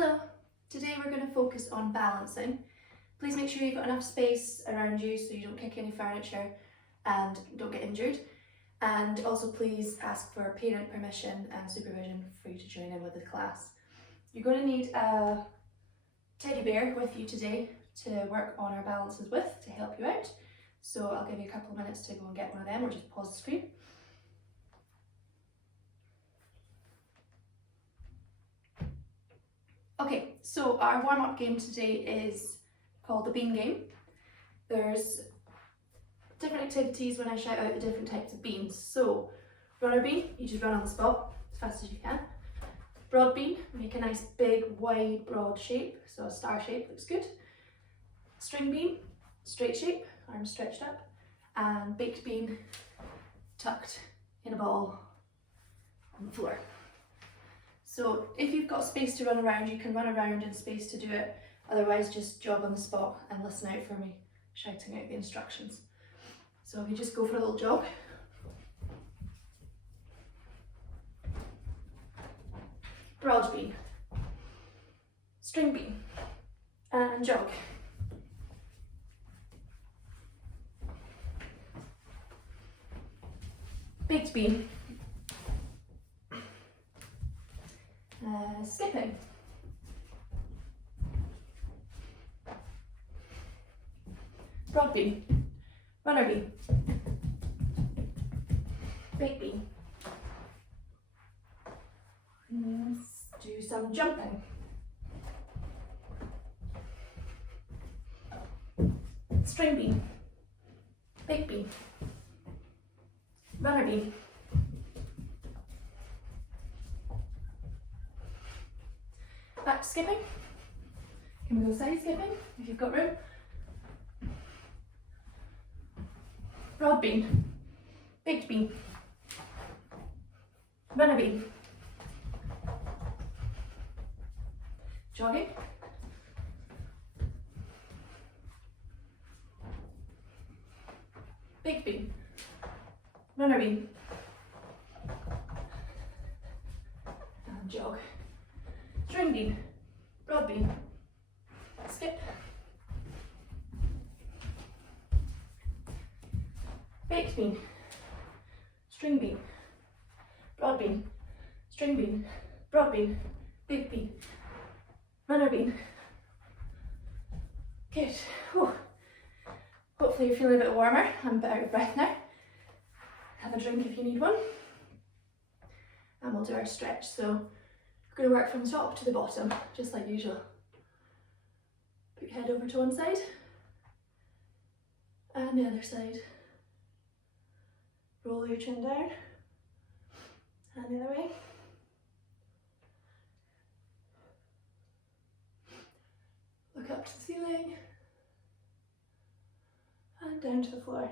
Hello, today we're going to focus on balancing. Please make sure you've got enough space around you so you don't kick any furniture and don't get injured. And also please ask for parent permission and supervision for you to join in with the class. You're going to need a teddy bear with you today to work on our balances with to help you out. So I'll give you a couple of minutes to go and get one of them, or just pause the screen. Okay, so our warm-up game today is called the bean game. There's different activities when I shout out the different types of beans. So runner bean, you just run on the spot as fast as you can. Broad bean, make a nice big wide broad shape, so a star shape looks good. String bean, straight shape, arms stretched up. And baked bean, tucked in a ball on the floor. So if you've got space to run around, you can run around in space to do it. Otherwise, just jog on the spot and listen out for me shouting out the instructions. So we just go for a little jog. Broad bean, string bean, and jog. Baked bean, skipping, broad bean, runner bean, baked bean. Let's do some jumping. String bean, baked bean, runner bean, back to skipping. Can we go side skipping if you've got room? Broad bean, baked bean, runner bean, jogging, baked bean, runner bean, and jog. String bean, broad bean, skip, baked bean, string bean, broad bean, string bean, broad bean, baked bean, runner bean. Good. Whew. Hopefully you're feeling a bit warmer. I'm a bit out of breath now. Have a drink if you need one. And we'll do our stretch. So we're going to work from the top to the bottom, just like usual. Put your head over to one side and the other side. Roll your chin down and the other way. Look up to the ceiling and down to the floor.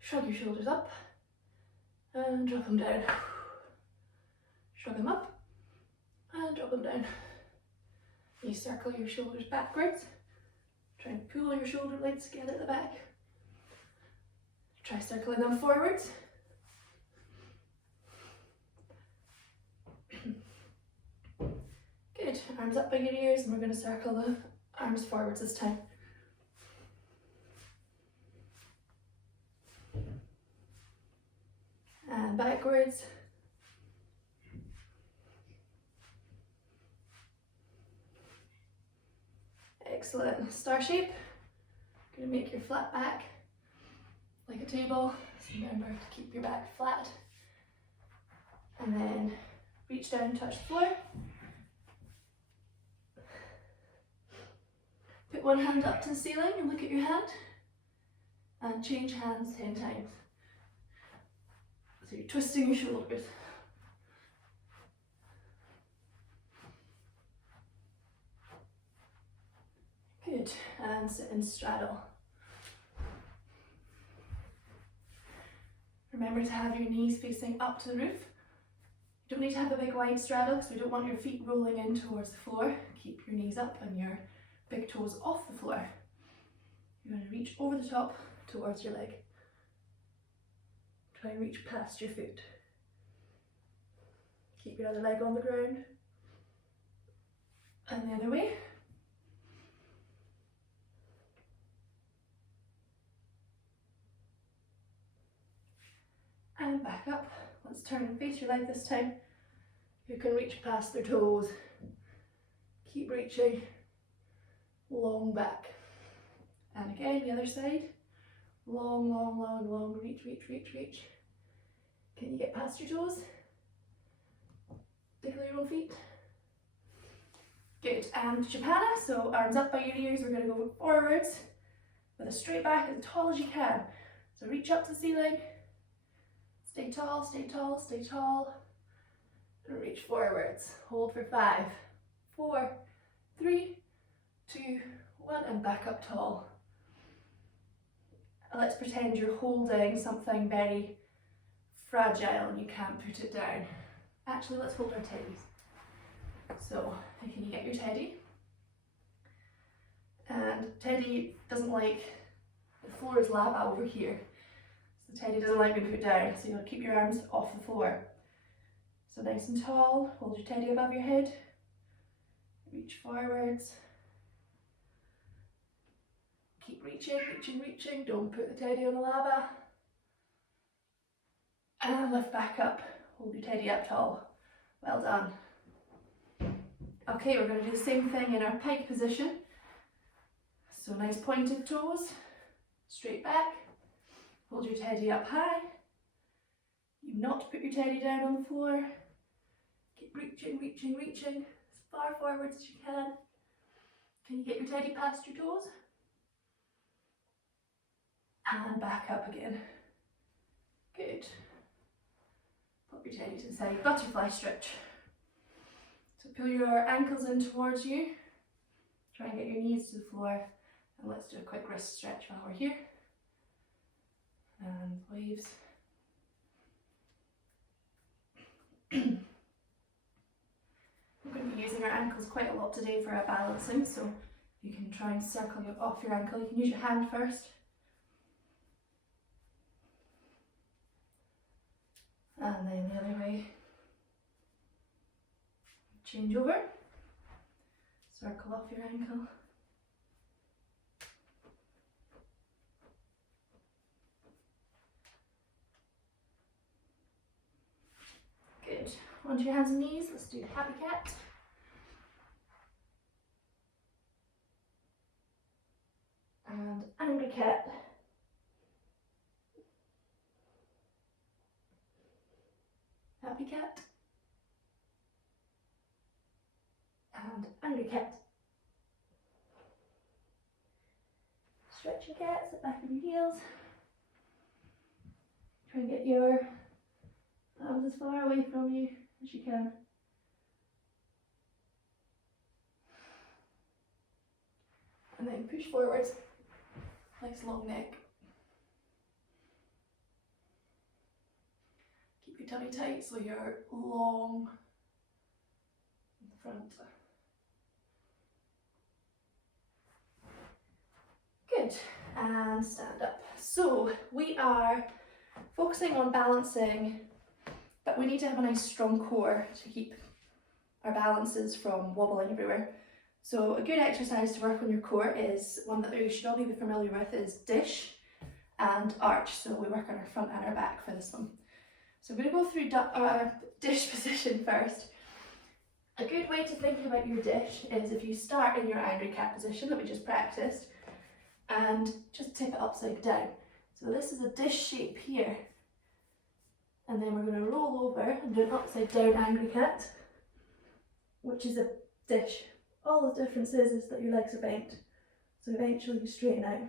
Shrug your shoulders up and drop them down. Shrug them up and drop them down. You circle your shoulders backwards. Try and pull your shoulder blades together at the back. Try circling them forwards. Good. Arms up by your ears, and we're going to circle the arms forwards this time. And backwards. Excellent. Star shape. Going to make your flat back like a table. So remember to keep your back flat. And then reach down, touch the floor. Put one hand up to the ceiling and look at your hand. And change hands 10 times. So you're twisting your shoulders. Good. And sit and straddle. Remember to have your knees facing up to the roof. You don't need to have a big wide straddle because we don't want your feet rolling in towards the floor. Keep your knees up and your big toes off the floor. You're going to reach over the top towards your leg. Try and reach past your foot. keep your other leg on the ground. And the other way. And back up. Let's turn and face your leg this time. You can reach past their toes. Keep reaching. Long back. And again, the other side. Long, long, long, long. Reach, reach, reach, reach. Can you get past your toes? Tickle your own feet. Good. And Shavasana, so arms up by your ears. We're going to go forwards with a straight back as tall as you can. So reach up to the ceiling. Stay tall, stay tall, stay tall. And reach forwards. Hold for 5, 4, 3, 2, 1, and back up tall. Let's pretend you're holding something very fragile and you can't put it down. Actually, let's hold our teddies. So, can you get your teddy? And teddy doesn't like, the floor is lava over here. So teddy doesn't like being put down, so you'll keep your arms off the floor. So nice and tall, hold your teddy above your head. Reach forwards. Keep reaching, reaching, reaching. Don't put the teddy on the lava. And lift back up. Hold your teddy up tall. Well done. Okay, we're going to do the same thing in our pike position. So nice pointed toes. Straight back. Hold your teddy up high. You not put your teddy down on the floor. Keep reaching, reaching, reaching. As far forward as you can. Can you get your teddy past your toes? And back up again. Good. Pop your teddy to the side. Butterfly stretch. So pull your ankles in towards you. Try and get your knees to the floor. And let's do a quick wrist stretch while we're here. And waves. We're going to be using our ankles quite a lot today for our balancing, so you can try and circle off your ankle. You can use your hand first. And then the other way. Change over. Circle off your ankle. Good. Onto your hands and knees. Let's do the happy cat. And angry cat. Happy cat. And angry cat. Stretching cat, sit back on your heels. Try and get your arms as far away from you as you can. And then push forwards. Nice long neck. Keep your tummy tight so you're long in the front. Good. And stand up. So we are focusing on balancing, but we need to have a nice strong core to keep our balances from wobbling everywhere. So a good exercise to work on your core is one that you should all be familiar with, is dish and arch. So we work on our front and our back for this one. So I'm going to go through our dish position first. A good way to think about your dish is if you start in your angry cat position that we just practiced and just tip it upside down. So this is a dish shape here. And then we're going to roll over and do an upside down angry cat, which is a dish. All the difference is that your legs are bent, so eventually you straighten out.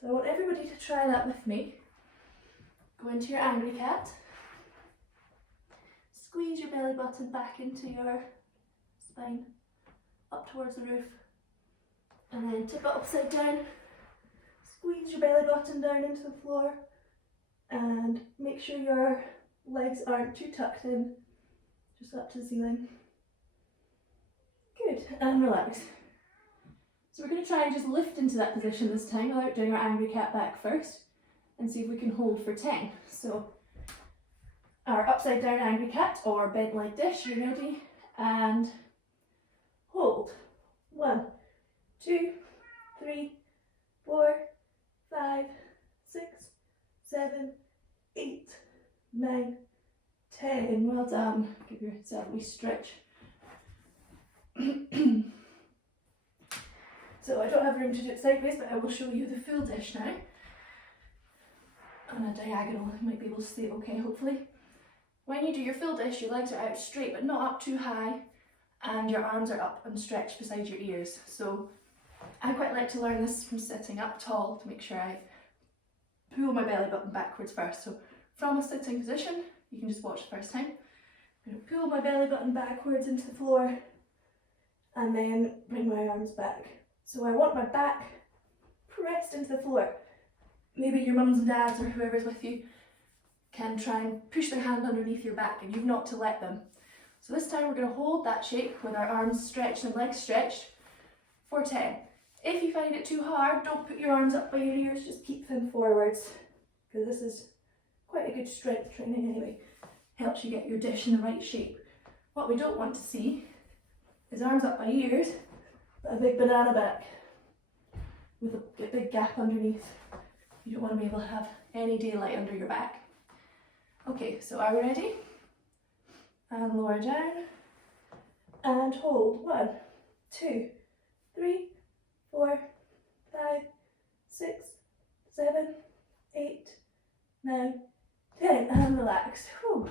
So I want everybody to try that with me. Go into your angry cat, squeeze your belly button back into your spine, up towards the roof, and then tip it upside down, squeeze your belly button down into the floor, and make sure your legs aren't too tucked in, just up to the ceiling. Good, and relax. So we're going to try and just lift into that position this time without doing our angry cat back first, and see if we can hold for 10. So our upside down angry cat or bent leg dish. You ready? And hold. 1, 2, 3, 4, 5, 6, 7, 8, 9, 10. Well done. Give yourself a wee stretch. So I don't have room to do it sideways, but I will show you the full dish now. On a diagonal, you might be able to see it okay, hopefully. When you do your full dish, your legs are out straight, but not up too high, and your arms are up and stretched beside your ears. So I quite like to learn this from sitting up tall to make sure I pull my belly button backwards first. So from a sitting position, you can just watch the first time. I'm going to pull my belly button backwards into the floor and then bring my arms back. So I want my back pressed into the floor. Maybe your mums and dads or whoever's with you can try and push their hand underneath your back, and you've not to let them. So this time we're going to hold that shape with our arms stretched and legs stretched for 10. If you find it too hard, don't put your arms up by your ears, just keep them forwards, because this is quite a good strength training anyway. Helps you get your dish in the right shape. What we don't want to see is arms up by ears, but a big banana back with a big gap underneath. You don't want to be able to have any daylight under your back. Okay, so are we ready? And lower down and hold. 1, 2, 3, 4, 5, 6, 7, 8, 9, 10, and relax. Whew.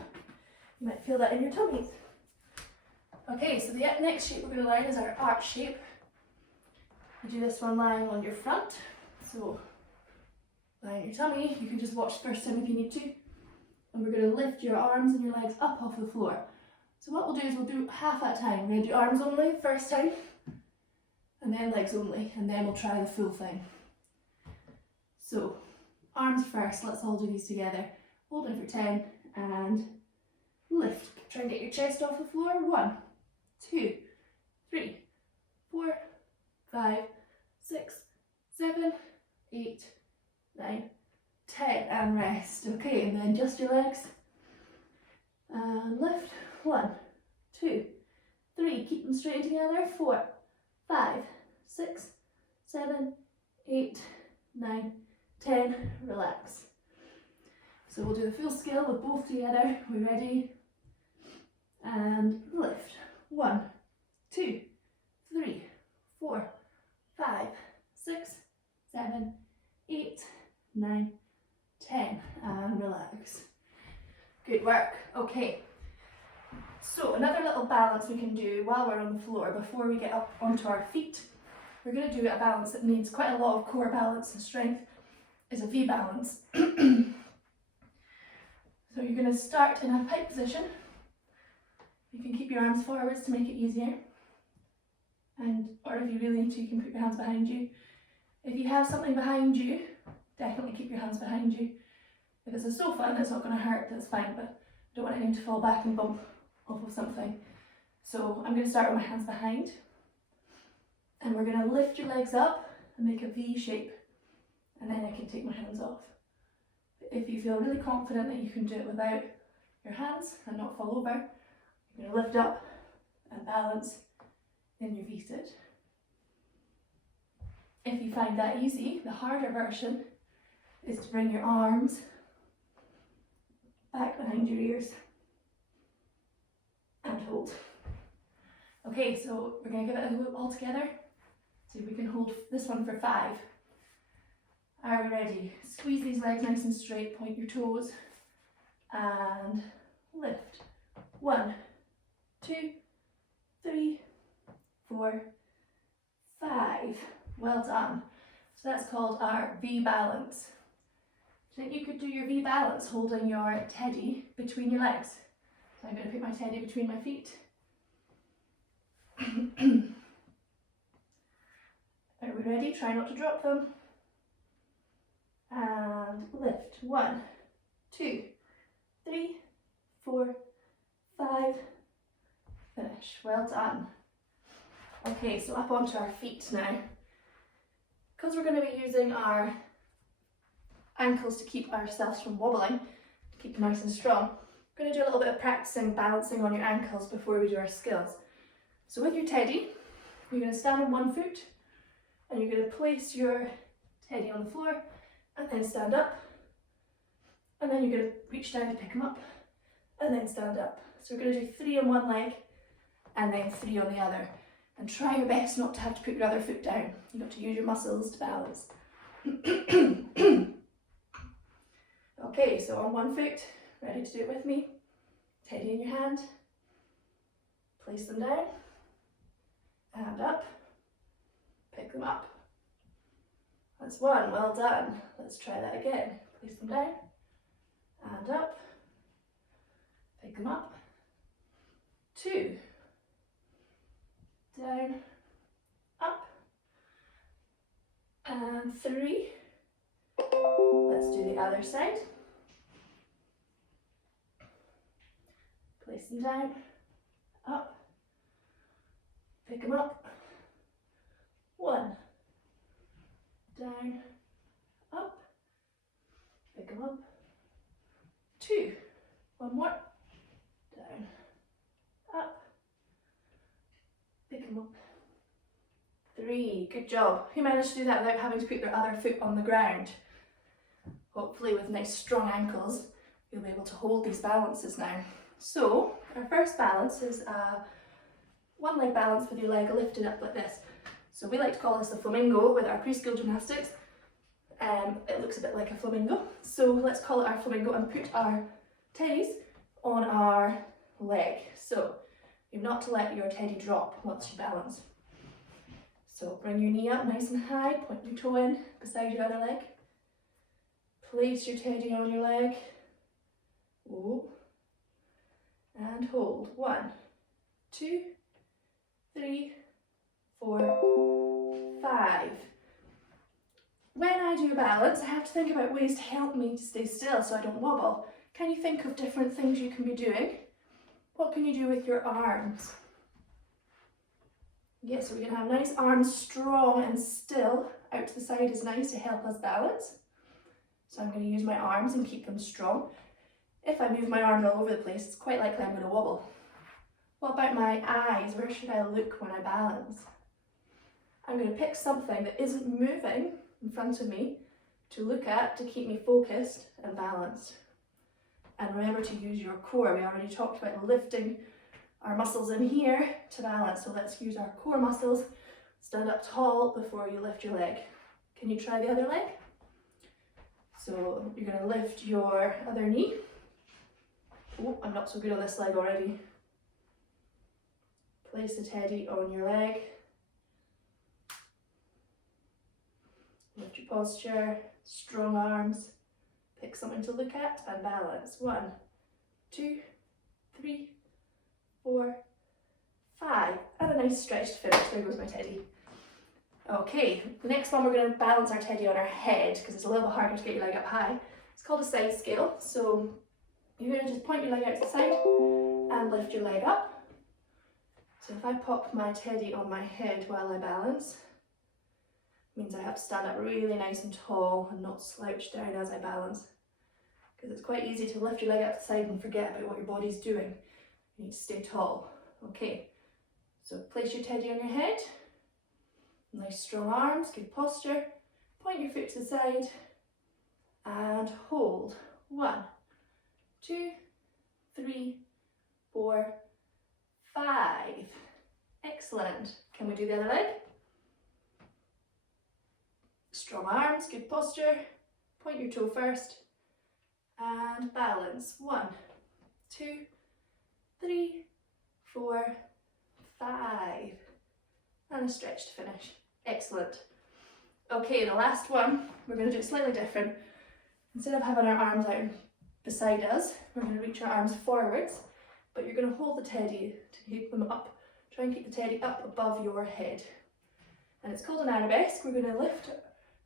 You might feel that in your tummy. Okay, so the next shape we're going to learn is our arch shape. You do this one lying on your front. So lie on your tummy. You can just watch the first time if you need to. And we're going to lift your arms and your legs up off the floor. So what we'll do is we'll do half at a time. We're going to do arms only the first time, and then legs only, and then we'll try the full thing. So arms first. Let's all do these together. Hold in for 10 and lift. Try and get your chest off the floor. 1, 2, 3, 4, 5, 6, 7, 8, 9, 10, and rest. Okay, and then just your legs and lift. 1, 2, 3, keep them straight together. 4, 5, 6, 7, 8, 9, 10, relax. So we'll do the full scale with both together. We ready? And lift. 1, 2, 3, 4, 5, 6, 7, 8, 9, 10, and relax. Good work. Okay. So another little balance we can do while we're on the floor before we get up onto our feet. We're going to do a balance that needs quite a lot of core balance and strength. Is a V balance. So you're going to start in a pike position. You can keep your arms forwards to make it easier. Or if you really need to, you can put your hands behind you. If you have something behind you, definitely keep your hands behind you. If it's a sofa and it's not going to hurt, that's fine, but don't want anything to fall back and bump off of something. So I'm going to start with my hands behind. And we're going to lift your legs up and make a V shape. And then I can take my hands off. If you feel really confident that you can do it without your hands and not fall over, you're going to lift up and balance in your V-sit. If you find that easy, the harder version is to bring your arms back behind your ears and hold. Okay, so we're going to give it a loop all together. See if we can hold this one for 5. Are we ready? Squeeze these legs nice and straight, point your toes, and lift. 1, 2, 3, 4, 5. Well done. So that's called our V balance. Do you think you could do your V balance holding your teddy between your legs? So I'm going to put my teddy between my feet. Are we ready? Try not to drop them. And lift. 1, 2, 3, 4, 5. Finish. Well done. Okay, so up onto our feet now. Because we're going to be using our ankles to keep ourselves from wobbling, to keep them nice and strong, We're going to do a little bit of practicing balancing on your ankles before we do our skills. So with your teddy, you're going to stand on one foot and you're going to place your teddy on the floor and then stand up, and then you're going to reach down to pick him up and then stand up. So we're going to do 3 on one leg and then 3 on the other, and try your best not to have to put your other foot down. You've got to use your muscles to balance. Okay, so on one foot, ready to do it with me? Teddy in your hand, place them down, and up, pick them up. That's 1, well done. Let's try that again. Place them down, and up, pick them up. 2, down, up, and 3. Let's do the other side. Place them down, up, pick them up. 1, down, up, pick them up. 2, one more, down, up, pick them up. 3, good job. Who managed to do that without having to put their other foot on the ground? Hopefully with nice strong ankles, you'll be able to hold these balances now. So our first balance is a one leg balance with your leg lifted up like this. So we like to call this the flamingo with our preschool gymnastics. It looks a bit like a flamingo. So let's call it our flamingo and put our teddies on our leg. So you're not to let your teddy drop once you balance. So bring your knee up nice and high, point your toe in beside your other leg. Place your teddy on your leg. Oh. And hold. 1, 2, 3, 4, 5. When I do a balance, I have to think about ways to help me to stay still so I don't wobble. Can you think of different things you can be doing? What can you do with your arms? Yes, so we can have nice arms strong and still. Out to the side is nice to help us balance. So I'm going to use my arms and keep them strong. If I move my arms all over the place, it's quite likely I'm going to wobble. What about my eyes? Where should I look when I balance? I'm going to pick something that isn't moving in front of me to look at to keep me focused and balanced. And remember to use your core. We already talked about lifting our muscles in here to balance. So let's use our core muscles. Stand up tall before you lift your leg. Can you try the other leg? So you're going to lift your other knee. Oh, I'm not so good on this leg already. Place the teddy on your leg. Lift your posture, strong arms. Pick something to look at and balance. 1, 2, 3, 4, 5. And a nice stretch to finish. There goes my teddy. Okay, the next one we're going to balance our teddy on our head because it's a little bit harder to get your leg up high. It's called a side scale. So you're going to just point your leg out to the side and lift your leg up. So if I pop my teddy on my head while I balance, it means I have to stand up really nice and tall and not slouch down as I balance. Because it's quite easy to lift your leg up to the side and forget about what your body's doing. You need to stay tall. Okay, so place your teddy on your head. Nice strong arms, good posture. Point your foot to the side and hold. 1, 2, 3, 4, 5. Excellent. Can we do the other leg? Strong arms, good posture. Point your toe first and balance. 1, 2, 3, 4, 5. And a stretch to finish. Excellent. Okay, the last one, we're going to do it slightly different. Instead of having our arms out beside us, we're going to reach our arms forwards, but you're going to hold the teddy to keep them up. Try and keep the teddy up above your head. And it's called an arabesque. We're going to lift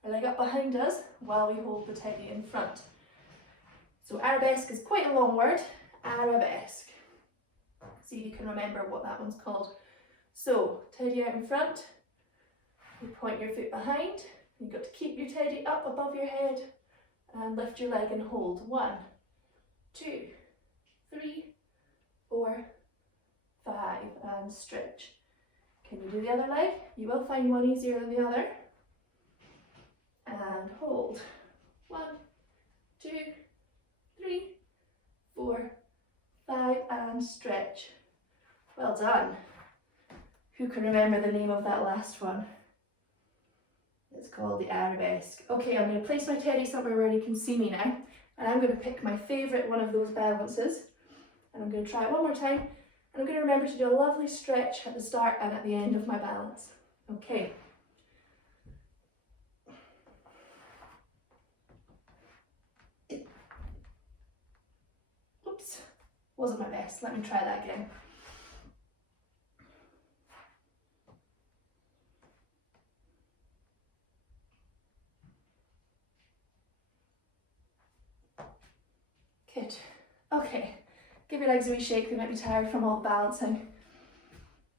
our leg up behind us while we hold the teddy in front. So arabesque is quite a long word. Arabesque. See if you can remember what that one's called. So, teddy out in front, you point your foot behind, you've got to keep your teddy up above your head and lift your leg and hold. 1, 2, 3, 4, 5, and stretch. Can you do the other leg? You will find one easier than the other. And hold. 1, 2, 3, 4, 5, and stretch. Well done. Who can remember the name of that last one? It's called the arabesque. Okay, I'm going to place my teddy somewhere where you can see me now, and I'm going to pick my favourite one of those balances, and I'm going to try it one more time, and I'm going to remember to do a lovely stretch at the start and at the end of my balance. Okay. Oops, wasn't my best. Let me try that again. Good. Okay, give your legs a wee shake, they might be tired from all the balancing.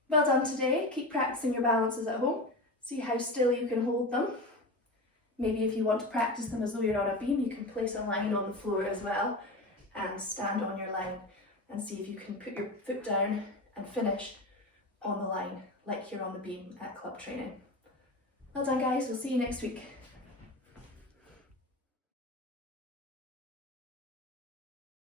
Well done today. Keep practicing your balances at home. See how still you can hold them. Maybe if you want to practice them as though you're on a beam, you can place a line on the floor as well and stand on your line and see if you can put your foot down and finish on the line like you're on the beam at club training. Well done guys, we'll see you next week.